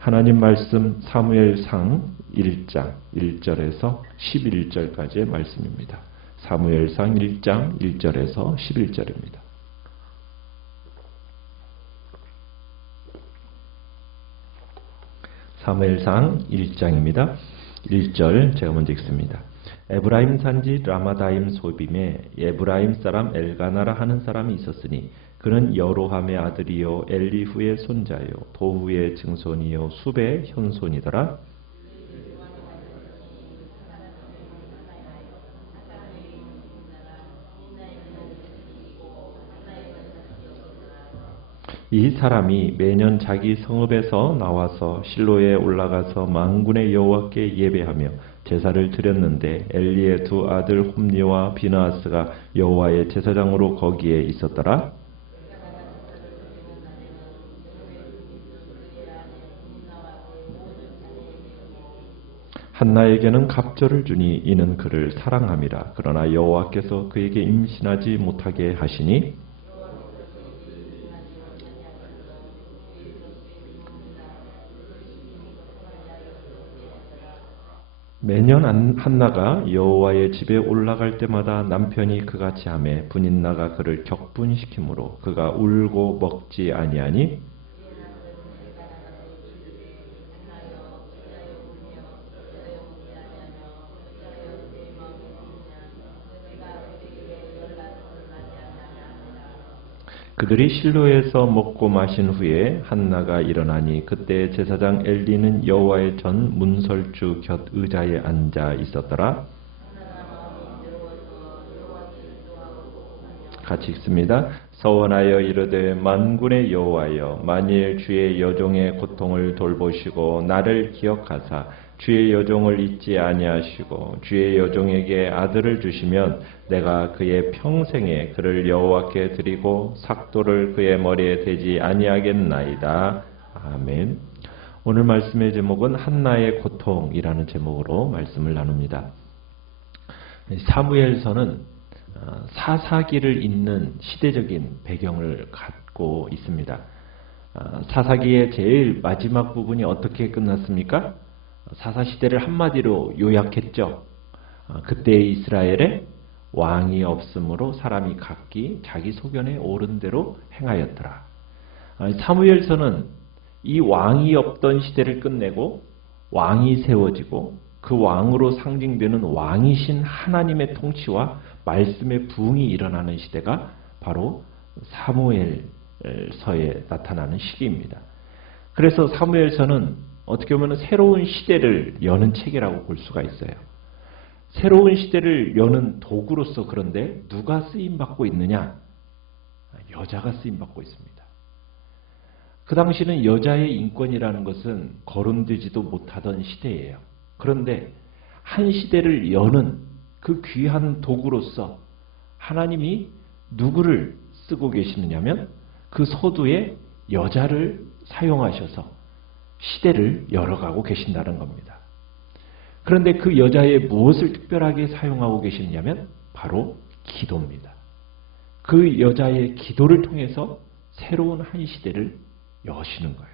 하나님 말씀 사무엘상 1장 1절에서 11절까지의 말씀입니다. 사무엘상 1장 1절에서 11절입니다. 사무엘상 1장입니다. 1절 제가 먼저 읽습니다. 에브라임 산지 라마다임 소빔에 에브라임 사람 엘가나라 하는 사람이 있었으니 그는 여로함의 아들이요 엘리후의 손자요 도후의 증손이요 숲의 현손이더라. 이 사람이 매년 자기 성읍에서 나와서 실로에 올라가서 만군의 여호와께 예배하며 제사를 드렸는데 엘리의 두 아들 홈리와 비느하스가 여호와의 제사장으로 거기에 있었더라. 한나에게는 갑절을 주니 이는 그를 사랑함이라. 그러나 여호와께서 그에게 임신하지 못하게 하시니 매년 한나가 여호와의 집에 올라갈 때마다 남편이 그같이 하매 분인나가 그를 격분시키므로 그가 울고 먹지 아니하니 그들이 실로에서 먹고 마신 후에 한나가 일어나니 그때 제사장 엘리는 여호와의 전 문설주 곁 의자에 앉아 있었더라. 같이 읽습니다. 서원하여 이르되 만군의 여호와여 만일 주의 여종의 고통을 돌보시고 나를 기억하사 주의 여종을 잊지 아니하시고 주의 여종에게 아들을 주시면 내가 그의 평생에 그를 여호와께 드리고 삭도를 그의 머리에 대지 아니하겠나이다. 아멘. 오늘 말씀의 제목은 한나의 고통이라는 제목으로 말씀을 나눕니다. 사무엘서는 사사기를 잇는 시대적인 배경을 갖고 있습니다. 사사기의 제일 마지막 부분이 어떻게 끝났습니까? 사사시대를 한마디로 요약했죠. 그때 이스라엘에 왕이 없으므로 사람이 각기 자기 소견에 옳은 대로 행하였더라. 사무엘서는 이 왕이 없던 시대를 끝내고 왕이 세워지고 그 왕으로 상징되는 왕이신 하나님의 통치와 말씀의 부흥이 일어나는 시대가 바로 사무엘서에 나타나는 시기입니다. 그래서 사무엘서는 어떻게 보면 새로운 시대를 여는 책이라고 볼 수가 있어요. 새로운 시대를 여는 도구로서 그런데 누가 쓰임받고 있느냐? 여자가 쓰임받고 있습니다. 그 당시는 여자의 인권이라는 것은 거론되지도 못하던 시대예요. 그런데 한 시대를 여는 그 귀한 도구로서 하나님이 누구를 쓰고 계시느냐면 그 서두에 여자를 사용하셔서 시대를 열어가고 계신다는 겁니다. 그런데 그 여자의 무엇을 특별하게 사용하고 계시냐면 바로 기도입니다. 그 여자의 기도를 통해서 새로운 한 시대를 여시는 거예요.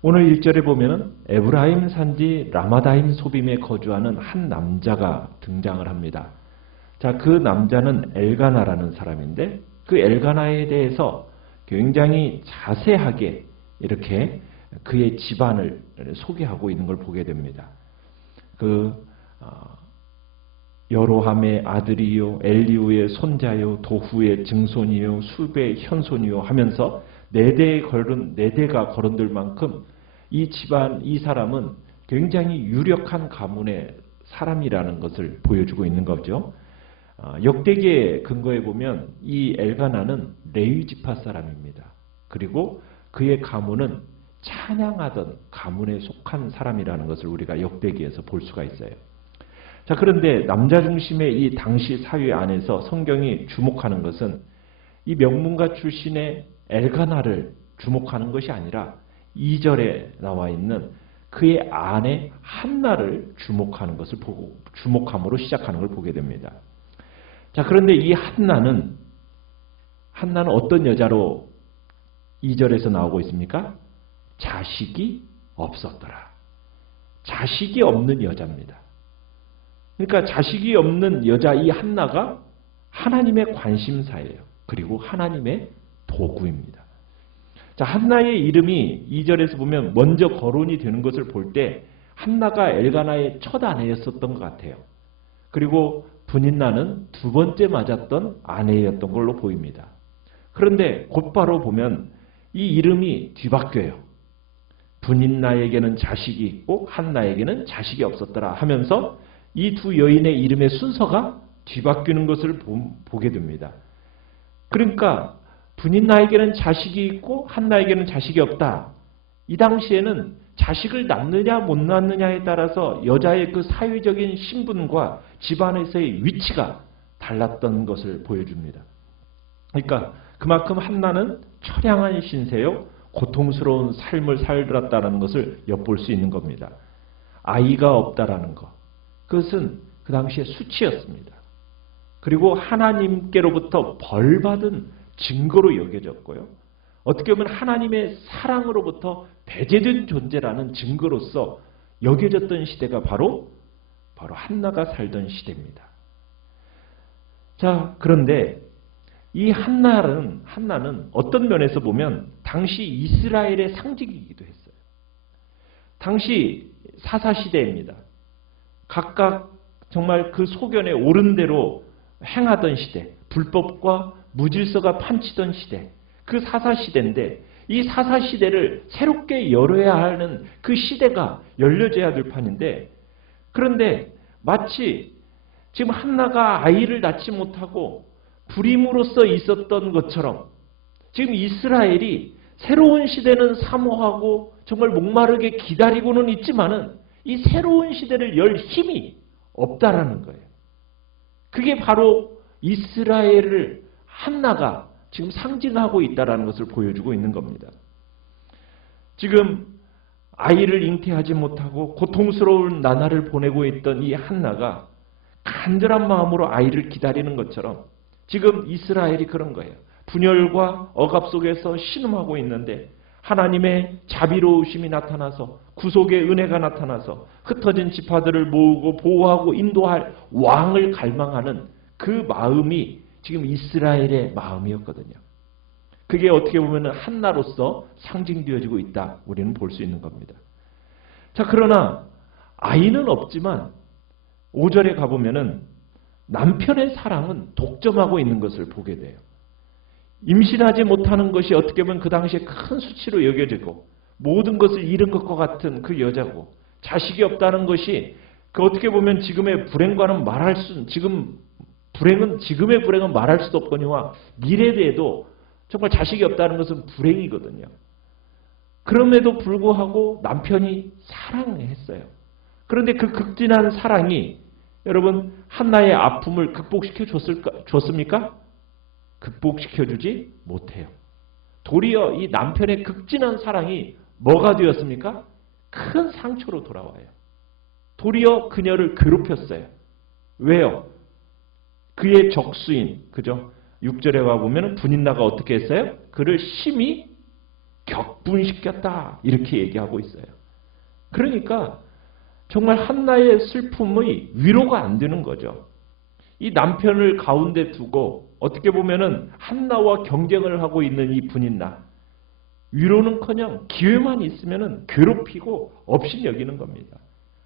오늘 1절에 보면 에브라임 산지 라마다임 소빔에 거주하는 한 남자가 등장을 합니다. 자, 그 남자는 엘가나라는 사람인데 그 엘가나에 대해서 굉장히 자세하게 이렇게 그의 집안을 소개하고 있는 걸 보게 됩니다. 여로함의 아들이요 엘리후의 손자요 도후의 증손이요 숲의 현손이요 하면서 네 대가 거론될 만큼 이 집안 이 사람은 굉장히 유력한 가문의 사람이라는 것을 보여주고 있는 거죠. 역대기의 근거에 보면 이 엘가나는 레위 지파 사람입니다. 그리고 그의 가문은 찬양하던 가문에 속한 사람이라는 것을 우리가 역대기에서 볼 수가 있어요. 자, 그런데 남자 중심의 이 당시 사회 안에서 성경이 주목하는 것은 이 명문가 출신의 엘가나를 주목하는 것이 아니라 2절에 나와 있는 그의 아내 한나를 주목함으로 시작하는 걸 보게 됩니다. 자, 그런데 이 한나는 어떤 여자로 2절에서 나오고 있습니까? 자식이 없었더라. 자식이 없는 여자입니다. 그러니까 자식이 없는 여자 이 한나가 하나님의 관심사예요. 그리고 하나님의 도구입니다. 자, 한나의 이름이 2절에서 보면 먼저 거론이 되는 것을 볼 때 한나가 엘가나의 첫 아내였었던 것 같아요. 그리고 분인나는 두 번째 맞았던 아내였던 걸로 보입니다. 그런데 곧바로 보면 이 이름이 뒤바뀌어요. 분인나에게는 자식이 있고 한나에게는 자식이 없었더라 하면서 이 두 여인의 이름의 순서가 뒤바뀌는 것을 보게 됩니다. 그러니까 분인나에게는 자식이 있고 한나에게는 자식이 없다. 이 당시에는 자식을 낳느냐 못 낳느냐에 따라서 여자의 그 사회적인 신분과 집안에서의 위치가 달랐던 것을 보여줍니다. 그러니까 그만큼 한나는 처량한 신세요, 고통스러운 삶을 살았다는 것을 엿볼 수 있는 겁니다. 아이가 없다라는 것, 그것은 그 당시의 수치였습니다. 그리고 하나님께로부터 벌받은 증거로 여겨졌고요. 어떻게 보면 하나님의 사랑으로부터 배제된 존재라는 증거로서 여겨졌던 시대가 바로 한나가 살던 시대입니다. 자, 그런데 이 한나는 어떤 면에서 보면 당시 이스라엘의 상징이기도 했어요. 당시 사사시대입니다. 각각 정말 그 소견에 옳은 대로 행하던 시대, 불법과 무질서가 판치던 시대, 그 사사시대인데 이 사사시대를 새롭게 열어야 하는 그 시대가 열려져야 될 판인데, 그런데 마치 지금 한나가 아이를 낳지 못하고 불임으로써 있었던 것처럼 지금 이스라엘이 새로운 시대는 사모하고 정말 목마르게 기다리고는 있지만은 이 새로운 시대를 열 힘이 없다라는 거예요. 그게 바로 이스라엘을 한나가 지금 상징하고 있다는 것을 보여주고 있는 겁니다. 지금 아이를 잉태하지 못하고 고통스러운 나날을 보내고 있던 이 한나가 간절한 마음으로 아이를 기다리는 것처럼 지금 이스라엘이 그런 거예요. 분열과 억압 속에서 신음하고 있는데 하나님의 자비로우심이 나타나서 구속의 은혜가 나타나서 흩어진 지파들을 모으고 보호하고 인도할 왕을 갈망하는 그 마음이 지금 이스라엘의 마음이었거든요. 그게 어떻게 보면 한나로서 상징되어지고 있다. 우리는 볼 수 있는 겁니다. 자, 그러나 아이는 없지만 5절에 가보면은 남편의 사랑은 독점하고 있는 것을 보게 돼요. 임신하지 못하는 것이 어떻게 보면 그 당시에 큰 수치로 여겨지고 모든 것을 잃은 것과 같은 그 여자고, 자식이 없다는 것이 그 어떻게 보면 지금의 불행과는 말할 수, 지금의 불행은 말할 수도 없거니와 미래에도 정말 자식이 없다는 것은 불행이거든요. 그럼에도 불구하고 남편이 사랑했어요. 그런데 그 극진한 사랑이 여러분 한나의 아픔을 극복시켜 줬습니까? 극복시켜주지 못해요. 도리어 이 남편의 극진한 사랑이 뭐가 되었습니까? 큰 상처로 돌아와요. 도리어 그녀를 괴롭혔어요. 왜요? 그의 적수인, 그죠? 6절에 와보면 분인나가 어떻게 했어요? 그를 심히 격분시켰다. 이렇게 얘기하고 있어요. 그러니까 정말 한나의 슬픔의 위로가 안 되는 거죠. 이 남편을 가운데 두고 어떻게 보면은 한나와 경쟁을 하고 있는 이 분인나, 위로는커녕 기회만 있으면은 괴롭히고 업신여기는 겁니다.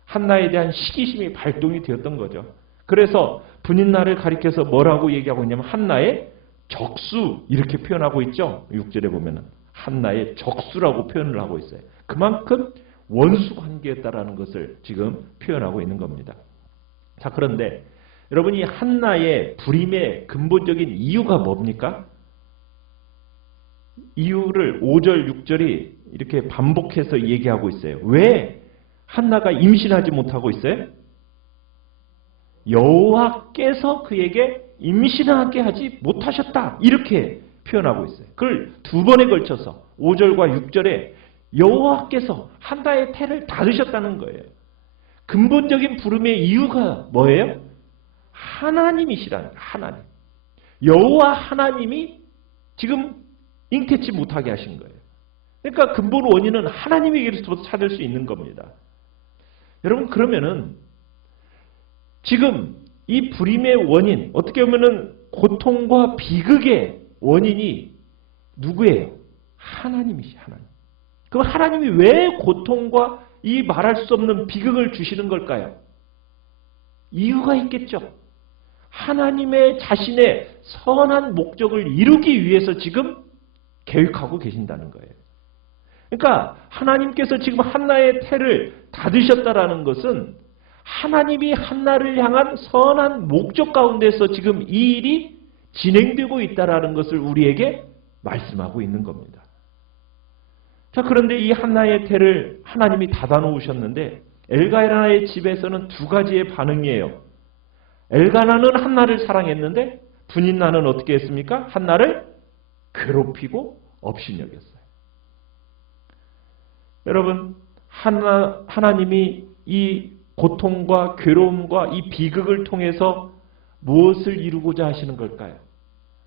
한나에 대한 시기심이 발동이 되었던 거죠. 그래서 분인나를 가리켜서 뭐라고 얘기하고 있냐면 한나의 적수 이렇게 표현하고 있죠. 6절에 보면은 한나의 적수라고 표현을 하고 있어요. 그만큼 원수 관계였다라는 것을 지금 표현하고 있는 겁니다. 자, 그런데 여러분 이 한나의 불임의 근본적인 이유가 뭡니까? 이유를 5절, 6절이 이렇게 반복해서 얘기하고 있어요. 왜 한나가 임신하지 못하고 있어요? 여호와께서 그에게 임신하게 하지 못하셨다. 이렇게 표현하고 있어요. 그걸 두 번에 걸쳐서 5절과 6절에 여호와께서 한나의 태를 닫으셨다는 거예요. 근본적인 부름의 이유가 뭐예요? 하나님이시라는 거예요. 하나님. 여호와 하나님이 지금 잉태치 못하게 하신 거예요. 그러니까 근본 원인은 하나님에게로부터 찾을 수 있는 겁니다. 여러분, 그러면은 지금 이 불임의 원인, 어떻게 보면은 고통과 비극의 원인이 누구예요? 하나님이시, 하나님. 그럼 하나님이 왜 고통과 이 말할 수 없는 비극을 주시는 걸까요? 이유가 있겠죠. 하나님의 자신의 선한 목적을 이루기 위해서 지금 계획하고 계신다는 거예요. 그러니까 하나님께서 지금 한나의 태를 닫으셨다라는 것은 하나님이 한나를 향한 선한 목적 가운데서 지금 이 일이 진행되고 있다라는 것을 우리에게 말씀하고 있는 겁니다. 자, 그런데 이 한나의 태를 하나님이 닫아놓으셨는데 엘가나의 집에서는 두 가지의 반응이에요. 엘가나는 한나를 사랑했는데 분인나는 어떻게 했습니까? 한나를 괴롭히고 업신여겼어요. 여러분, 하나님이 이 고통과 괴로움과 이 비극을 통해서 무엇을 이루고자 하시는 걸까요?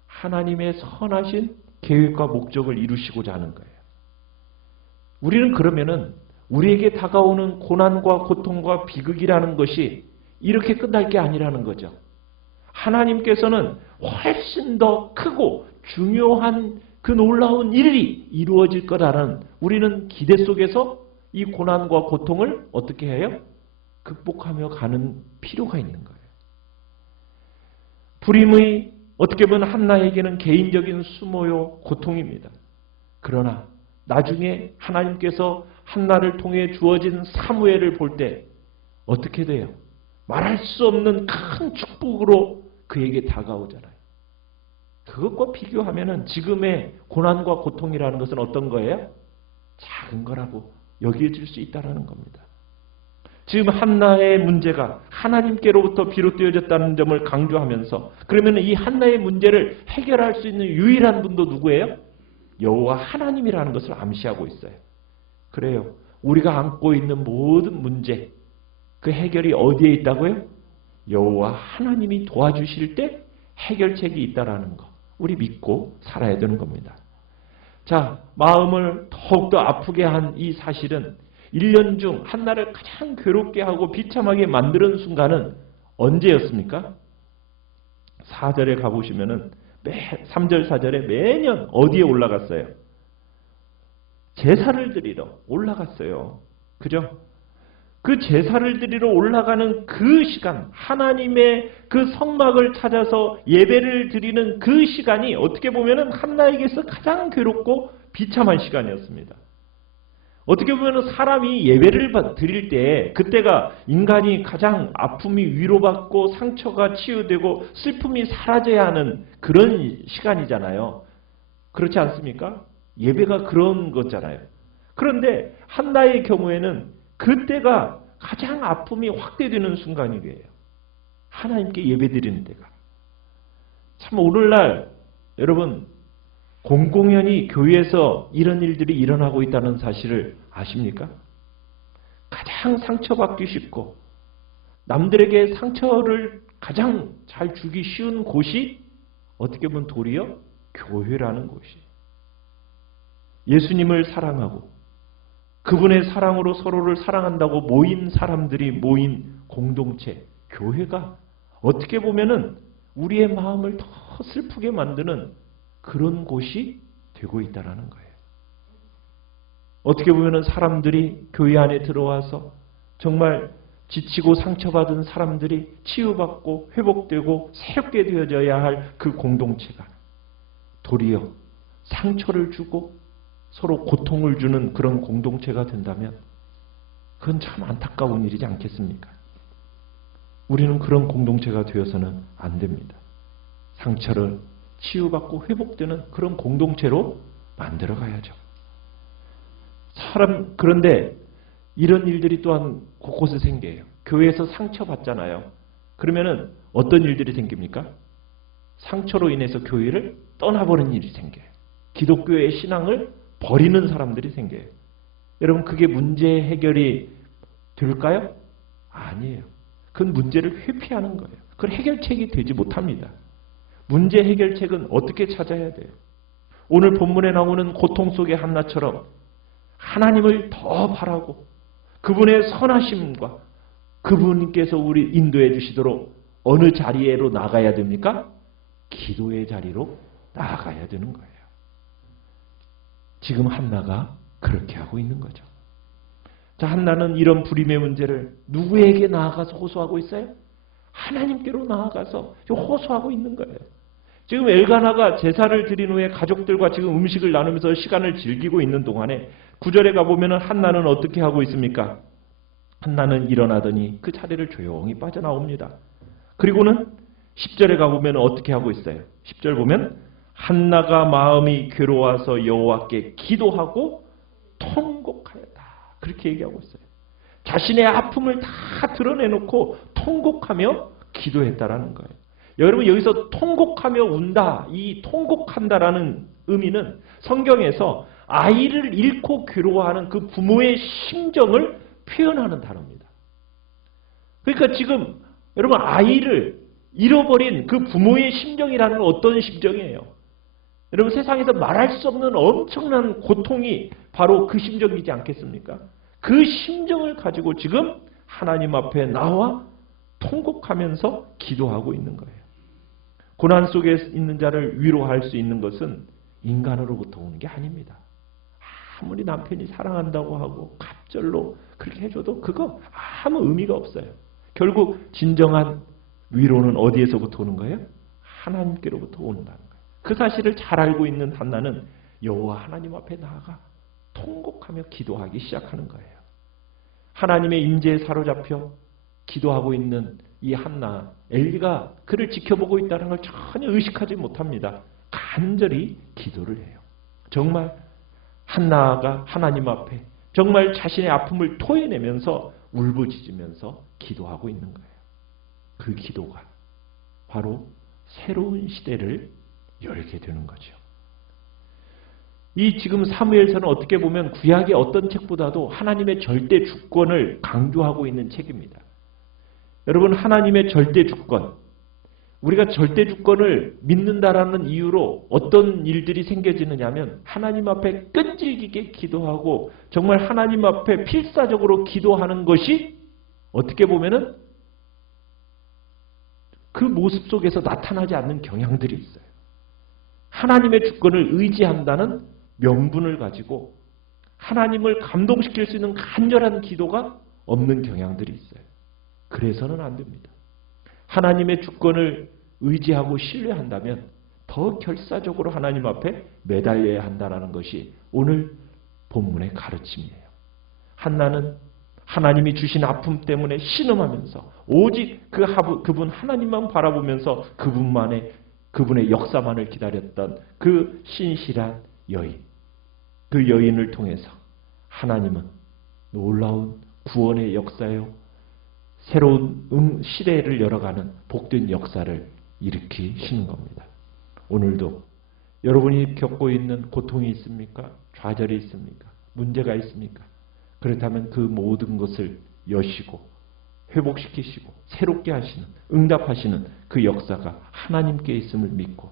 하나님의 선하신 계획과 목적을 이루시고자 하는 거예요. 우리는 그러면은 우리에게 다가오는 고난과 고통과 비극이라는 것이 이렇게 끝날 게 아니라는 거죠. 하나님께서는 훨씬 더 크고 중요한 그 놀라운 일이 이루어질 거라는 우리는 기대 속에서 이 고난과 고통을 어떻게 해요? 극복하며 가는 필요가 있는 거예요. 불임의 어떻게 보면 한나에게는 개인적인 수모요 고통입니다. 그러나 나중에 하나님께서 한나를 통해 주어진 사무엘을 볼 때 어떻게 돼요? 말할 수 없는 큰 축복으로 그에게 다가오잖아요. 그것과 비교하면 지금의 고난과 고통이라는 것은 어떤 거예요? 작은 거라고 여겨질 수 있다는 겁니다. 지금 한나의 문제가 하나님께로부터 비롯되어졌다는 점을 강조하면서 그러면 이 한나의 문제를 해결할 수 있는 유일한 분도 누구예요? 여호와 하나님이라는 것을 암시하고 있어요. 그래요. 우리가 안고 있는 모든 문제, 그 해결이 어디에 있다고요? 여호와 하나님이 도와주실 때 해결책이 있다라는 거. 우리 믿고 살아야 되는 겁니다. 자, 마음을 더욱더 아프게 한 이 사실은 1년 중 한나를 가장 괴롭게 하고 비참하게 만드는 순간은 언제였습니까? 4절에 가보시면은 3절 4절에 매년 어디에 올라갔어요? 제사를 드리러 올라갔어요. 그죠? 그 제사를 드리러 올라가는 그 시간, 하나님의 그 성막을 찾아서 예배를 드리는 그 시간이 어떻게 보면은 한나에게서 가장 괴롭고 비참한 시간이었습니다. 어떻게 보면 사람이 예배를 드릴 때 그때가 인간이 가장 아픔이 위로받고 상처가 치유되고 슬픔이 사라져야 하는 그런 시간이잖아요. 그렇지 않습니까? 예배가 그런 거잖아요. 그런데 한나의 경우에는 그때가 가장 아픔이 확대되는 순간이에요. 하나님께 예배드리는 때가. 참 오늘날 여러분 공공연히 교회에서 이런 일들이 일어나고 있다는 사실을 아십니까? 가장 상처받기 쉽고 남들에게 상처를 가장 잘 주기 쉬운 곳이 어떻게 보면 도리어 교회라는 곳이. 예수님을 사랑하고 그분의 사랑으로 서로를 사랑한다고 모인 사람들이 모인 공동체, 교회가 어떻게 보면은 우리의 마음을 더 슬프게 만드는 그런 곳이 되고 있다는 거예요. 어떻게 보면은 사람들이 교회 안에 들어와서 정말 지치고 상처받은 사람들이 치유받고 회복되고 새롭게 되어져야 할 그 공동체가 도리어 상처를 주고 서로 고통을 주는 그런 공동체가 된다면 그건 참 안타까운 일이지 않겠습니까? 우리는 그런 공동체가 되어서는 안 됩니다. 상처를 치유받고 회복되는 그런 공동체로 만들어가야죠. 그런데 이런 일들이 또한 곳곳에 생겨요. 교회에서 상처받잖아요. 그러면은 어떤 일들이 생깁니까? 상처로 인해서 교회를 떠나버리는 일이 생겨요. 기독교의 신앙을 버리는 사람들이 생겨요. 여러분 그게 문제 해결이 될까요? 아니에요. 그건 문제를 회피하는 거예요. 그건 해결책이 되지 못합니다. 문제 해결책은 어떻게 찾아야 돼요? 오늘 본문에 나오는 고통 속의 한나처럼 하나님을 더 바라고 그분의 선하심과 그분께서 우리 인도해 주시도록 어느 자리로 나가야 됩니까? 기도의 자리로 나아가야 되는 거예요. 지금 한나가 그렇게 하고 있는 거죠. 자, 한나는 이런 불임의 문제를 누구에게 나아가서 호소하고 있어요? 하나님께로 나아가서 호소하고 있는 거예요. 지금 엘가나가 제사를 드린 후에 가족들과 지금 음식을 나누면서 시간을 즐기고 있는 동안에 9절에 가보면 한나는 어떻게 하고 있습니까? 한나는 일어나더니 그 자리를 조용히 빠져나옵니다. 그리고는 10절에 가보면 어떻게 하고 있어요? 10절 보면 한나가 마음이 괴로워서 여호와께 기도하고 통곡하였다. 그렇게 얘기하고 있어요. 자신의 아픔을 다 드러내놓고 통곡하며 기도했다라는 거예요. 여러분 여기서 통곡하며 운다, 이 통곡한다라는 의미는 성경에서 아이를 잃고 괴로워하는 그 부모의 심정을 표현하는 단어입니다. 그러니까 지금 여러분 아이를 잃어버린 그 부모의 심정이라는 건 어떤 심정이에요? 여러분 세상에서 말할 수 없는 엄청난 고통이 바로 그 심정이지 않겠습니까? 그 심정을 가지고 지금 하나님 앞에 나와 통곡하면서 기도하고 있는 거예요. 고난 속에 있는 자를 위로할 수 있는 것은 인간으로부터 오는 게 아닙니다. 아무리 남편이 사랑한다고 하고 갑절로 그렇게 해줘도 그거 아무 의미가 없어요. 결국 진정한 위로는 어디에서부터 오는 거예요? 하나님께로부터 온다는 거예요. 그 사실을 잘 알고 있는 한나는 여호와 하나님 앞에 나아가 통곡하며 기도하기 시작하는 거예요. 하나님의 임재에 사로잡혀 기도하고 있는 이 한나, 엘리가 그를 지켜보고 있다는 걸 전혀 의식하지 못합니다. 간절히 기도를 해요. 정말 한나가 하나님 앞에 정말 자신의 아픔을 토해내면서 울부짖으면서 기도하고 있는 거예요. 그 기도가 바로 새로운 시대를 열게 되는 거죠. 이 지금 사무엘서는 어떻게 보면 구약의 어떤 책보다도 하나님의 절대 주권을 강조하고 있는 책입니다. 여러분 하나님의 절대 주권, 우리가 절대 주권을 믿는다라는 이유로 어떤 일들이 생겨지느냐 하면 하나님 앞에 끈질기게 기도하고 정말 하나님 앞에 필사적으로 기도하는 것이 어떻게 보면은 그 모습 속에서 나타나지 않는 경향들이 있어요. 하나님의 주권을 의지한다는 명분을 가지고 하나님을 감동시킬 수 있는 간절한 기도가 없는 경향들이 있어요. 그래서는 안 됩니다. 하나님의 주권을 의지하고 신뢰한다면 더 결사적으로 하나님 앞에 매달려야 한다는 것이 오늘 본문의 가르침이에요. 한나는 하나님이 주신 아픔 때문에 신음하면서 오직 그분 하나님만 바라보면서 그분의 역사만을 기다렸던 그 신실한 여인, 그 여인을 통해서 하나님은 놀라운 구원의 역사요, 새로운 시대를 열어가는 복된 역사를 일으키시는 겁니다. 오늘도 여러분이 겪고 있는 고통이 있습니까? 좌절이 있습니까? 문제가 있습니까? 그렇다면 그 모든 것을 여시고 회복시키시고 새롭게 하시는, 응답하시는 그 역사가 하나님께 있음을 믿고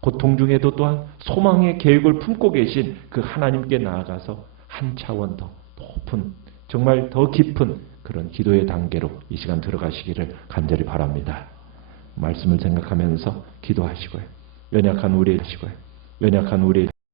고통 중에도 또한 소망의 계획을 품고 계신 그 하나님께 나아가서 한 차원 더 높은, 정말 더 깊은 그런 기도의 단계로 이 시간 들어가시기를 간절히 바랍니다. 말씀을 생각하면서 기도하시고요. 연약한 우리